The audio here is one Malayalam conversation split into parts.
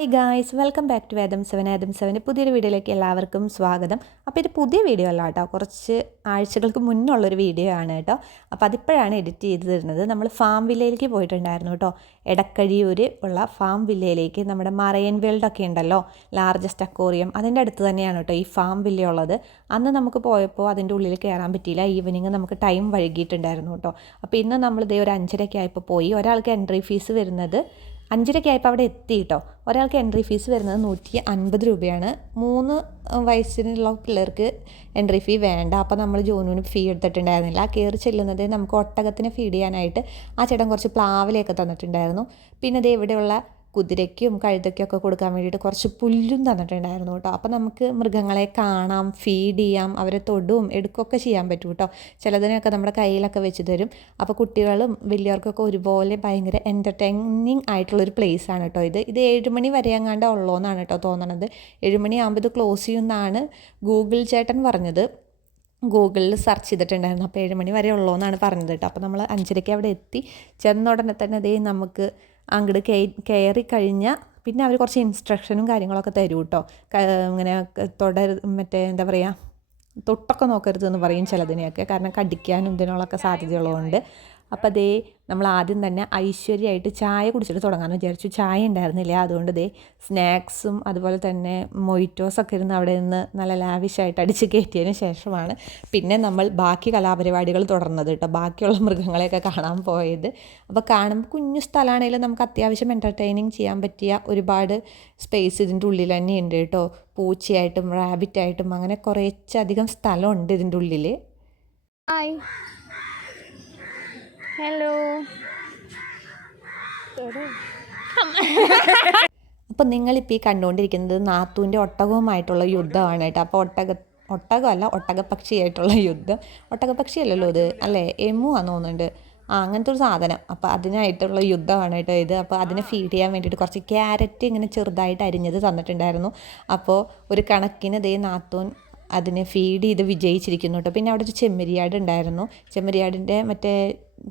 Hey guys, welcome back to Adam 7 പുതിയൊരു വീഡിയോയിലേക്ക് എല്ലാവർക്കും സ്വാഗതം. അപ്പോൾ ഇത് പുതിയ വീഡിയോ അല്ല കേട്ടോ, കുറച്ച് ആഴ്ചകൾക്ക് മുന്നുള്ളൊരു വീഡിയോ ആണ് കേട്ടോ. അപ്പോൾ അതിപ്പോഴാണ് എഡിറ്റ് ചെയ്ത് തരുന്നത്. നമ്മൾ ഫാം വില്ലയിലേക്ക് പോയിട്ടുണ്ടായിരുന്നു കേട്ടോ. എടക്കഴിയൂർ ഉള്ള ഫാം വില്ലയിലേക്ക്. നമ്മുടെ മറൈൻ വേൾഡൊക്കെ ഉണ്ടല്ലോ, ലാർജസ്റ്റ് അക്വേറിയം, അതിൻ്റെ അടുത്ത് തന്നെയാണ് കേട്ടോ ഈ ഫാം വില്ല ഉള്ളത്. അന്ന് നമുക്ക് പോയപ്പോൾ അതിൻ്റെ ഉള്ളിൽ കയറാൻ പറ്റിയില്ല, ഈവനിങ് നമുക്ക് ടൈം വൈകിയിട്ടുണ്ടായിരുന്നു കേട്ടോ. അപ്പോൾ ഇന്ന് നമ്മളിതേ ഒരു 5:30 ആയപ്പോൾ പോയി. ഒരാൾക്ക് എൻട്രി ഫീസ് വരുന്നത് 5:30 ആയപ്പോൾ അവിടെ എത്തി കേട്ടോ. ഒരാൾക്ക് എൻട്രി ഫീസ് വരുന്നത് 150 രൂപയാണ്. 3 വയസ്സിനുള്ള പിള്ളേർക്ക് എൻട്രി ഫീ വേണ്ട. അപ്പോൾ നമ്മൾ ജോനുവിന് ഫീ എടുത്തിട്ടുണ്ടായിരുന്നില്ല. കയറി ചെല്ലുന്നത് നമുക്ക് ഒട്ടകത്തിന് ഫീഡ് ചെയ്യാനായിട്ട് ആ ചേട്ടൻ കുറച്ച് പ്ലാവിലയൊക്കെ തന്നിട്ടുണ്ടായിരുന്നു. പിന്നെ അതേ ഇവിടെയുള്ള കുതിരയ്ക്കും കഴുതയ്ക്കൊക്കെ കൊടുക്കാൻ വേണ്ടിയിട്ട് കുറച്ച് പുല്ലും തന്നിട്ടുണ്ടായിരുന്നു കേട്ടോ. അപ്പോൾ നമുക്ക് മൃഗങ്ങളെ കാണാം, ഫീഡ് ചെയ്യാം, അവരെ തൊടും എടുക്കുകയൊക്കെ ചെയ്യാൻ പറ്റും കേട്ടോ. ചിലതിനൊക്കെ നമ്മുടെ കയ്യിലൊക്കെ വെച്ച് തരും. അപ്പോൾ കുട്ടികളും വലിയവർക്കൊക്കെ ഒരുപോലെ ഭയങ്കര എൻ്റർടൈനിങ് ആയിട്ടുള്ളൊരു പ്ലേസാണ് കേട്ടോ ഇത് 7 മണി വരെ എങ്ങാണ്ട് ഉള്ളൂ എന്നാണ് കേട്ടോ തോന്നണത്. 7 മണിയാകുമ്പോൾ ഇത് ക്ലോസ് ചെയ്യുമെന്നാണ് ഗൂഗിൾ ചേട്ടൻ പറഞ്ഞത്. ഗൂഗിളിൽ സെർച്ച് ചെയ്തിട്ടുണ്ടായിരുന്നു. അപ്പോൾ 7 മണി വരെ ഉള്ളൂ എന്നാണ് പറഞ്ഞത് കേട്ടോ. അപ്പോൾ നമ്മൾ 5:30 അവിടെ എത്തി. ചെന്ന ഉടനെ തന്നെ അതേ നമുക്ക് അങ്ങോട്ട് കയറി കഴിഞ്ഞാൽ പിന്നെ അവർ കുറച്ച് ഇൻസ്ട്രക്ഷനും കാര്യങ്ങളൊക്കെ തരും കേട്ടോ. ഇങ്ങനെ മറ്റേ എന്താ പറയുക, തൊട്ടൊക്കെ നോക്കരുതെന്ന് പറയും ചിലതിനെയൊക്കെ, കാരണം കടിക്കാനും ഇതിനുള്ളൊക്കെ സാധ്യതയുള്ളതുകൊണ്ട്. അപ്പോൾ അതേ നമ്മൾ ആദ്യം തന്നെ ഐശ്വര്യമായിട്ട് ചായ കുടിച്ചിട്ട് തുടങ്ങാമെന്ന് വിചാരിച്ചു. ചായ ഉണ്ടായിരുന്നില്ല, അതുകൊണ്ട് ദേ സ്നാക്സും അതുപോലെ തന്നെ മൊയ്റ്റോസൊക്കെ ഇരുന്ന് അവിടെ നിന്ന് നല്ല ലാവിഷായിട്ട് അടിച്ച് കയറ്റിയതിന് ശേഷമാണ് പിന്നെ നമ്മൾ ബാക്കി കലാപരിപാടികൾ തുടർന്നത് കേട്ടോ. ബാക്കിയുള്ള മൃഗങ്ങളെയൊക്കെ കാണാൻ പോയത്. അപ്പോൾ കാണുമ്പോൾ കുഞ്ഞു സ്ഥലമാണെങ്കിലും നമുക്ക് അത്യാവശ്യം എൻ്റർടൈനിങ് ചെയ്യാൻ പറ്റിയ ഒരുപാട് സ്പേസ് ഇതിൻ്റെ ഉള്ളിൽ തന്നെ ഉണ്ട് കേട്ടോ. പൂച്ചയായിട്ടും റാബിറ്റായിട്ടും അങ്ങനെ കുറച്ചധികം സ്ഥലമുണ്ട് ഇതിൻ്റെ ഉള്ളിൽ. Hi, hello. അപ്പോൾ നിങ്ങളിപ്പോൾ ഈ കണ്ടുകൊണ്ടിരിക്കുന്നത് നാത്തൂൻ്റെ ഒട്ടകവുമായിട്ടുള്ള യുദ്ധമാണ് കേട്ടോ. അപ്പോൾ ഒട്ടകമല്ല, ഒട്ടകപ്പക്ഷിയായിട്ടുള്ള യുദ്ധം. ഒട്ടകപ്പക്ഷിയല്ലല്ലോ ഇത്, അല്ലേ? എമ്മുവാന്ന് തോന്നുന്നുണ്ട്. അങ്ങനത്തെ ഒരു സാധനം. അപ്പോൾ അതിനായിട്ടുള്ള യുദ്ധമാണ് കേട്ടോ ഇത്. അപ്പോൾ അതിനെ ഫീഡ് ചെയ്യാൻ വേണ്ടിയിട്ട് കുറച്ച് ക്യാരറ്റ് ഇങ്ങനെ ചെറുതായിട്ട് അരിഞ്ഞത് തന്നിട്ടുണ്ടായിരുന്നു. അപ്പോൾ ഒരു കണക്കിന് ദേ നാത്തൂൻ അതിനെ ഫീഡ് ചെയ്ത് വിജയിച്ചിരിക്കുന്നു കേട്ടോ. പിന്നെ അവിടെ ഒരു ചെമ്മരിയാട് ഉണ്ടായിരുന്നു. ചെമ്മരിയാടിൻ്റെ മറ്റേ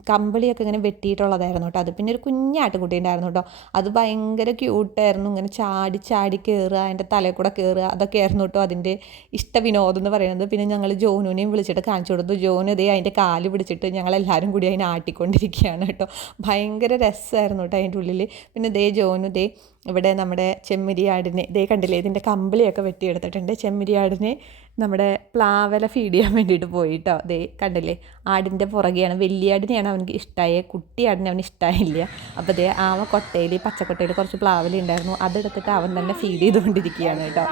കമ്പിളിയൊക്കെ ഇങ്ങനെ വെട്ടിയിട്ടുള്ളതായിരുന്നു കേട്ടോ. അത് പിന്നെ ഒരു കുഞ്ഞാട്ടുകുട്ടി ഉണ്ടായിരുന്നു കേട്ടോ. അത് ഭയങ്കര ക്യൂട്ടായിരുന്നു. ഇങ്ങനെ ചാടി ചാടി കയറുക, അതിൻ്റെ തലയിൽ കൂടെ കയറുക, അതൊക്കെ ആയിരുന്നു കേട്ടോ അതിൻ്റെ ഇഷ്ടവിനോദം എന്ന് പറയുന്നത്. പിന്നെ ഞങ്ങൾ ജോനുവിനെയും വിളിച്ചിട്ട് കാണിച്ചു കൊടുത്തു. ജോനു ദേ അതിൻ്റെ കാല് പിടിച്ചിട്ട് ഞങ്ങളെല്ലാവരും കൂടി അതിനെ ആട്ടിക്കൊണ്ടിരിക്കുകയാണ് കേട്ടോ. ഭയങ്കര രസമായിരുന്നു കേട്ടോ അതിൻ്റെ ഉള്ളിൽ. പിന്നെ ദേ ജോനു ദേ ഇവിടെ നമ്മുടെ ചെമ്മരിയാടിനെ ദേ കണ്ടില്ലേ, ഇതിൻ്റെ കമ്പിളിയൊക്കെ വെട്ടിയെടുത്തിട്ടുണ്ട്. ചെമ്മരിയാടിനെ നമ്മുടെ പ്ലാവല ഫീഡ് ചെയ്യാൻ വേണ്ടിയിട്ട് പോയി കേട്ടോ. ദേ കണ്ടില്ലേ, ആടിൻ്റെ പുറകെയാണ്. വലിയ ആടിനെയാണ് അവനക്ക് ഇഷ്ടമായത്, കുട്ടി ആടിനെ അവന് ഇഷ്ടമായില്ല. അപ്പോൾ ദേ കൊട്ടയിൽ, പച്ചക്കൊട്ടയിൽ കുറച്ച് പ്ലാവല ഉണ്ടായിരുന്നു. അതെടുത്തിട്ട് അവൻ തന്നെ ഫീഡ് ചെയ്തുകൊണ്ടിരിക്കുകയാണ് കേട്ടോ.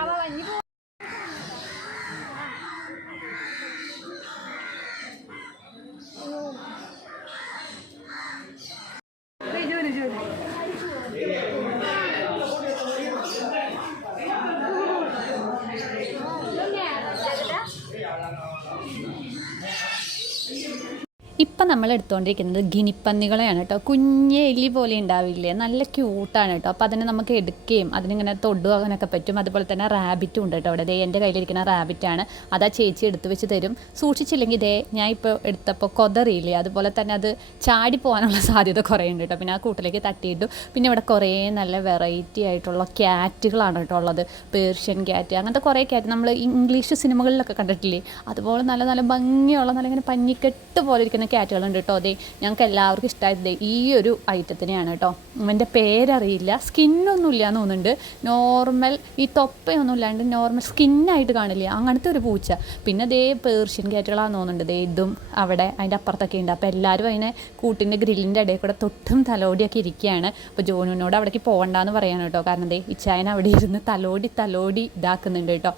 ഇപ്പം നമ്മൾ എടുത്തുകൊണ്ടിരിക്കുന്നത് ഗിനിപ്പന്നികളെയാണ് കേട്ടോ. കുഞ്ഞ് എലി പോലെ ഉണ്ടാവില്ലേ, നല്ല ക്യൂട്ടാണ് കേട്ടോ. അപ്പോൾ അതിനെ നമുക്ക് എടുക്കുകയും അതിനിങ്ങനെ തൊടുവാനൊക്കെ പറ്റും. അതുപോലെ തന്നെ റാബിറ്റും ഉണ്ട് കേട്ടോ. അവിടെ എൻ്റെ കയ്യിലിരിക്കുന്ന റാബിറ്റാണ്. അതാ ചേച്ചി എടുത്തു വെച്ച് തരും. സൂക്ഷിച്ചില്ലെങ്കിൽ ഞാൻ ഇപ്പോൾ എടുത്തപ്പോൾ കൊതറിയില്ലേ, അതുപോലെ തന്നെ അത് ചാടി പോകാനുള്ള സാധ്യത കുറേ ഉണ്ട് കേട്ടോ. പിന്നെ ആ കൂട്ടിലേക്ക് തട്ടിയിട്ടു. പിന്നെ ഇവിടെ കുറേ നല്ല വെറൈറ്റി ആയിട്ടുള്ള ക്യാറ്റുകളാണ് കേട്ടോ ഉള്ളത്. പേർഷ്യൻ ക്യാറ്റ്, അങ്ങനത്തെ കുറേ ക്യാറ്റ് നമ്മൾ ഇംഗ്ലീഷ് സിനിമകളിലൊക്കെ കണ്ടിട്ടില്ലേ, അതുപോലെ നല്ല നല്ല ഭംഗിയുള്ള നല്ല ഇങ്ങനെ പഞ്ഞിക്കെട്ട് പോലെ ഇരിക്കുന്ന ക്യാറ്റുകളുണ്ട് കേട്ടോ. അതെ, ഞങ്ങൾക്ക് എല്ലാവർക്കും ഇഷ്ടമായത് ഈ ഒരു ഐറ്റത്തിനെയാണ് കേട്ടോ. എൻ്റെ പേരറിയില്ല, സ്കിന്നൊന്നും ഇല്ല എന്ന് തോന്നുന്നുണ്ട്. നോർമൽ ഈ തൊപ്പയൊന്നും ഇല്ലാണ്ട് നോർമൽ സ്കിന്നായിട്ട് കാണില്ല, അങ്ങനത്തെ ഒരു പൂച്ച. പിന്നെ അതേ പേർഷ്യൻ ക്യാറ്റുകളാണെന്ന് തോന്നുന്നുണ്ട്. ദേ ഇതും അവിടെ അതിൻ്റെ അപ്പുറത്തൊക്കെ ഉണ്ട്. അപ്പോൾ എല്ലാവരും അതിനെ കൂട്ടിൻ്റെ ഗ്രില്ലിൻ്റെ ഇടയിൽ കൂടെ തൊട്ടും തലോടിയൊക്കെ ഇരിക്കുകയാണ്. അപ്പോൾ ജോനുവിനോട് അവിടേക്ക് പോകണ്ടെന്ന് പറയാണ് കേട്ടോ. കാരണം ദേ ഇച്ചായൻ അവിടെ ഇരുന്ന് തലോടി ഇതാക്കുന്നുണ്ട് കേട്ടോ.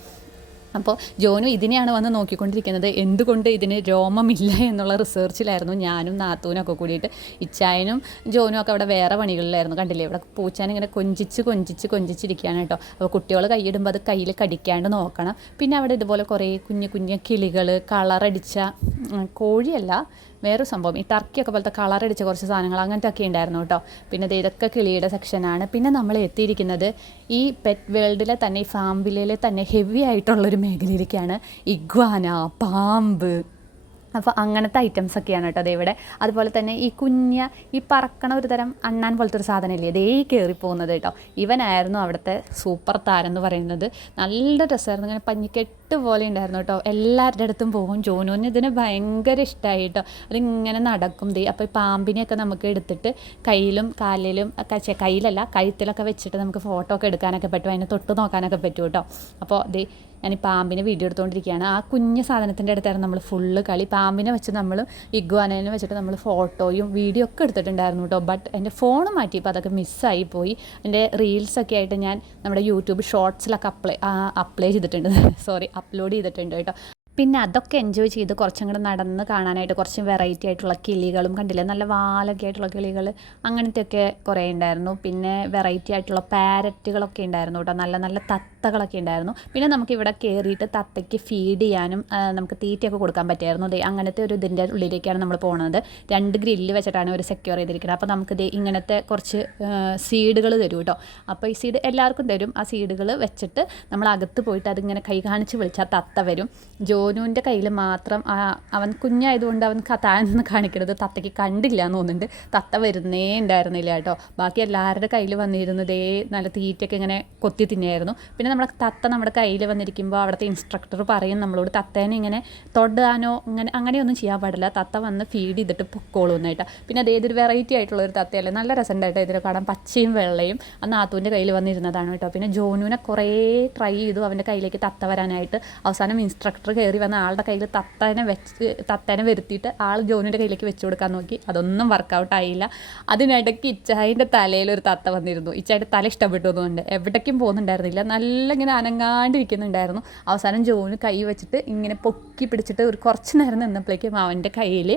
അപ്പോൾ ജോനു ഇതിനെയാണ് വന്ന് നോക്കിക്കൊണ്ടിരിക്കുന്നത്. എന്തുകൊണ്ട് ഇതിന് രോമമില്ല എന്നുള്ള റിസർച്ചിലായിരുന്നു ഞാനും നാത്തൂനൊക്കെ കൂടിയിട്ട്. ഇച്ചായനും ജോനും ഒക്കെ അവിടെ വേറെ പണികളിലായിരുന്നു. കണ്ടില്ലേ, ഇവിടെ പൂച്ചാനിങ്ങനെ കൊഞ്ചിച്ചിരിക്കുകയാണ് കേട്ടോ. അപ്പോൾ കുട്ടികൾ കൈയിടുമ്പോൾ അത് കയ്യിൽ കടിക്കാണ്ട് നോക്കണം. പിന്നെ അവിടെ ഇതുപോലെ കുറേ കുഞ്ഞു കിളികൾ, കളറടിച്ച കോഴിയല്ല, വേറൊരു സംഭവം, ഈ ടർക്കിയൊക്കെ പോലത്തെ കളറടിച്ച കുറച്ച് സാധനങ്ങൾ അങ്ങനത്തെ ഒക്കെ ഉണ്ടായിരുന്നു കേട്ടോ. പിന്നെ ഇതൊക്കെ കിളിയുടെ സെക്ഷനാണ്. പിന്നെ നമ്മൾ എത്തിയിരിക്കുന്നത് ഈ പെറ്റ് വേൾഡിലെ തന്നെ, ഈ ഫാം വില്ലയിലെ തന്നെ ഹെവി ആയിട്ടുള്ളൊരു മേഖലയിലേക്കാണ്. ഇഗ്വാന, പാമ്പ്, അപ്പോൾ അങ്ങനത്തെ ഐറ്റംസൊക്കെയാണ് കേട്ടോ അതേ ഇവിടെ. അതുപോലെ തന്നെ ഈ ഈ പറക്കണ ഒരു തരം അണ്ണാൻ പോലത്തെ ഒരു സാധനമില്ലേ, ഇതേ കയറിപ്പോകുന്നത് കേട്ടോ. ഇവനായിരുന്നു അവിടുത്തെ സൂപ്പർ താരം എന്ന് പറയുന്നത്. നല്ല രസമായിരുന്നു, ഇങ്ങനെ പഞ്ഞിക്കെട്ട് പോലെ ഉണ്ടായിരുന്നു കേട്ടോ. എല്ലാവരുടെ അടുത്തും പോകും. ജോനുവിന് ഇതിന് ഭയങ്കര ഇഷ്ടമായി കേട്ടോ. അതിങ്ങനെ നടക്കും അപ്പോൾ ഈ പാമ്പിനെയൊക്കെ നമുക്ക് എടുത്തിട്ട് കയ്യിലും കാലിലും കയ്യിലല്ല കഴുത്തിലൊക്കെ വെച്ചിട്ട് നമുക്ക് ഫോട്ടോ ഒക്കെ എടുക്കാനൊക്കെ പറ്റും, അതിനെ തൊട്ട് നോക്കാനൊക്കെ പറ്റും കേട്ടോ. അപ്പോൾ ഞാൻ ഈ പാമ്പിനെ വീഡിയോ എടുത്തുകൊണ്ടിരിക്കുകയാണ്. ആ കുഞ്ഞ് സാധനത്തിൻ്റെ അടുത്തായിരുന്നു നമ്മൾ ഫുള്ള് കളി. പാമ്പിനെ വെച്ച് നമ്മൾ ഇഗ്വാനേനെ വെച്ചിട്ട് നമ്മൾ ഫോട്ടോയും വീഡിയോ ഒക്കെ എടുത്തിട്ടുണ്ടായിരുന്നു കേട്ടോ. ബട്ട് എൻ്റെ ഫോൺ മാറ്റിയപ്പോൾ അതൊക്കെ മിസ്സായി പോയി. എൻ്റെ റീൽസൊക്കെ ആയിട്ട് ഞാൻ നമ്മുടെ യൂട്യൂബ് ഷോർട്സിലൊക്കെ അപ്ലോഡ് ചെയ്തിട്ടുണ്ട് കേട്ടോ. പിന്നെ അതൊക്കെ എൻജോയ് ചെയ്ത് കുറച്ചും കൂടെ നടന്ന് കാണാനായിട്ട് കുറച്ച് വെറൈറ്റി ആയിട്ടുള്ള കിളികളും കണ്ടില്ലേ, നല്ല വാലൊക്കെ ആയിട്ടുള്ള കിളികൾ, അങ്ങനത്തെയൊക്കെ കുറേ ഉണ്ടായിരുന്നു. പിന്നെ വെറൈറ്റി ആയിട്ടുള്ള പാരറ്റുകളൊക്കെ ഉണ്ടായിരുന്നു കേട്ടോ. നല്ല നല്ല തത്തകളൊക്കെ ഉണ്ടായിരുന്നു. പിന്നെ നമുക്കിവിടെ കയറിയിട്ട് തത്തയ്ക്ക് ഫീഡ് ചെയ്യാനും നമുക്ക് തീറ്റയൊക്കെ കൊടുക്കാൻ പറ്റുമായിരുന്നു. അങ്ങനത്തെ ഒരു ഇതിൻ്റെ ഉള്ളിലേക്കാണ് നമ്മൾ പോകുന്നത്. 2 ഗ്രില്ല് വെച്ചിട്ടാണ് ഒരു സെക്യൂർ ചെയ്തിരിക്കുന്നത്. അപ്പോൾ നമുക്ക് ഇങ്ങനത്തെ കുറച്ച് സീഡുകൾ തരും കേട്ടോ. അപ്പോൾ ഈ സീഡ് എല്ലാവർക്കും തരും. ആ സീഡുകൾ വെച്ചിട്ട് നമ്മൾ അകത്ത് പോയിട്ട് അതിങ്ങനെ കൈ കാണിച്ച് വിളിച്ചാൽ തത്ത വരും. ജോനുവിൻ്റെ കയ്യിൽ മാത്രം അവൻ കുഞ്ഞായതുകൊണ്ട് അവൻ താഴ്ന്ന് കാണിക്കരുത്, തത്തയ്ക്ക് കണ്ടില്ല എന്ന് തോന്നുന്നുണ്ട്. തത്ത വരുന്നേ ഉണ്ടായിരുന്നില്ല കേട്ടോ. ബാക്കി എല്ലാവരുടെ കയ്യിൽ വന്നിരുന്നതേ നല്ല തീറ്റയൊക്കെ ഇങ്ങനെ കൊത്തി തിന്നായിരുന്നു. പിന്നെ തത്ത നമ്മുടെ കയ്യിൽ വന്നിരിക്കുമ്പോൾ അവിടുത്തെ ഇൻസ്ട്രക്ടർ പറയും നമ്മളോട് തത്തേനെ ഇങ്ങനെ തൊടാനോ അങ്ങനെയൊന്നും ചെയ്യാൻ പാടില്ല, തത്ത വന്ന് ഫീഡ് ചെയ്തിട്ട് പൊക്കോളൂന്നായിട്ടാ. പിന്നെ അതേതൊരു വെറൈറ്റി ആയിട്ടുള്ളൊരു തത്തയല്ലേ, നല്ല രസമുണ്ടായിട്ടോ ഇതിൽ കാണാൻ, പച്ചയും വെള്ളയും. അന്ന് നാത്തൂൻ്റെ കയ്യിൽ വന്നിരുന്നതാണ് കേട്ടോ. പിന്നെ ജോനുവിനെ കുറേ ട്രൈ ചെയ്തു അവൻ്റെ കയ്യിലേക്ക് തത്ത വരാനായിട്ട്. അവസാനം ഇൻസ്ട്രക്ടർ കയറി വന്ന ആളുടെ കയ്യിൽ തത്തേനെ വരുത്തിയിട്ട് ആൾ ജോനുവിൻ്റെ കയ്യിലേക്ക് വെച്ച് കൊടുക്കാൻ നോക്കി. അതൊന്നും വർക്കൗട്ട് ആയില്ല. അതിനിടയ്ക്ക് ഇച്ചായിൻ്റെ തലയിലൊരു തത്ത വന്നിരുന്നു. ഇച്ചായിട്ട് തല ഇഷ്ടപ്പെട്ടു തോന്നുന്നുണ്ട്, എവിടേക്കും പോകുന്നുണ്ടായിരുന്നില്ല, നല്ല ഇങ്ങനെ അനങ്ങാണ്ടിരിക്കുന്നുണ്ടായിരുന്നു. അവസാനം ജോന് കൈ വെച്ചിട്ട് ഇങ്ങനെ പൊക്കി പിടിച്ചിട്ട് ഒരു കുറച്ച് നേരം നിന്നപ്പോഴേക്കും അവൻ്റെ കയ്യിൽ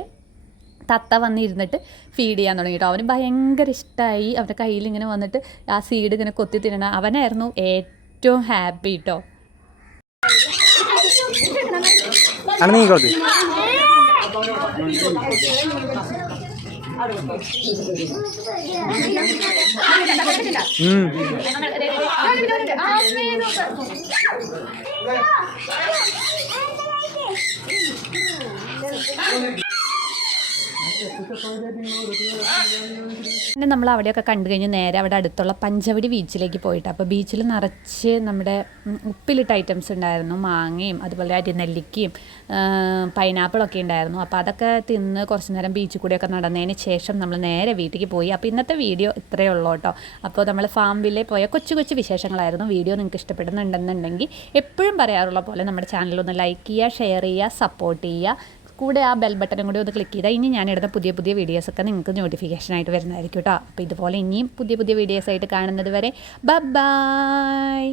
തത്ത വന്നിരുന്നിട്ട് ഫീഡ് ചെയ്യാൻ തുടങ്ങി കേട്ടോ. അവന് ഭയങ്കര ഇഷ്ടമായി. അവൻ്റെ കയ്യിൽ ഇങ്ങനെ വന്നിട്ട് ആ സീഡ് ഇങ്ങനെ കൊത്തി തിന്നണം. അവനായിരുന്നു ഏറ്റവും ഹാപ്പി കേട്ടോ. പിന്നെ നമ്മൾ അവിടെയൊക്കെ കണ്ടു കഴിഞ്ഞ് നേരെ അവിടെ അടുത്തുള്ള പഞ്ചവടി ബീച്ചിലേക്ക് പോയിട്ട്, അപ്പോൾ ബീച്ചിൽ നിറച്ച് നമ്മുടെ ഉപ്പിലിട്ട ഐറ്റംസ് ഉണ്ടായിരുന്നു. മാങ്ങയും അതുപോലെ അരിനെല്ലിക്കയും പൈനാപ്പിളൊക്കെ ഉണ്ടായിരുന്നു. അപ്പോൾ അതൊക്കെ തിന്ന് കുറച്ച് നേരം ബീച്ചിൽ കൂടെയൊക്കെ നടന്നതിന് ശേഷം നമ്മൾ നേരെ വീട്ടിലേക്ക് പോയി. അപ്പോൾ ഇന്നത്തെ വീഡിയോ ഇത്രയേ ഉള്ളൂ കേട്ടോ. അപ്പോൾ നമ്മൾ ഫാമിലെ പോയ കൊച്ചു കൊച്ചു വിശേഷങ്ങളായിരുന്നു. വീഡിയോ നിങ്ങൾക്ക് ഇഷ്ടപ്പെടുന്നുണ്ടെന്നുണ്ടെങ്കിൽ എപ്പോഴും പറയാറുള്ള പോലെ നമ്മുടെ ചാനലൊന്ന് ലൈക്ക് ചെയ്യുക, ഷെയർ ചെയ്യുക, സപ്പോർട്ട് ചെയ്യുക. കൂടെ ആ ബെൽ ബട്ടനും കൂടി ഒന്ന് ക്ലിക്ക് ചെയ്താൽ ഇനി ഞാൻ ഇടുന്ന പുതിയ പുതിയ വീഡിയോസൊക്കെ നിങ്ങൾക്ക് നോട്ടിഫിക്കേഷനായിട്ട് വരുന്നതായിരിക്കും കേട്ടോ. അപ്പോൾ ഇതുപോലെ ഇനിയും പുതിയ പുതിയ വീഡിയോസായിട്ട് കാണുന്നത് വരെ ബൈ.